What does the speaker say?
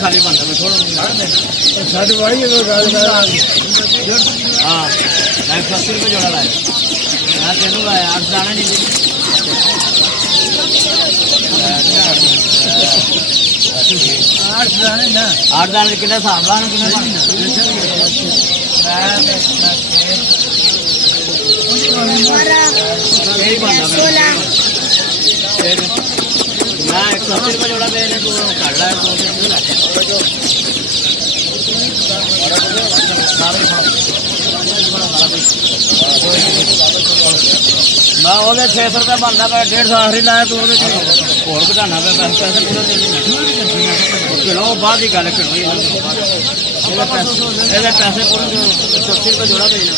खाली बनता हाँ 180 रुपये जोड़ा लाए मैं तेनों लाया 8 दाने नहीं 8 दाने कितने हिसाब लाने कितने मैं 180 रुपये जोड़ा देने को काट रहा है मैं वो 600 रुपये बनता पे 150 आखिरी लाया तो और घटाना पे पैसे पूरे किलो बाद ही गल किलो पैसे पूरे 180 रुपये जोड़ा देना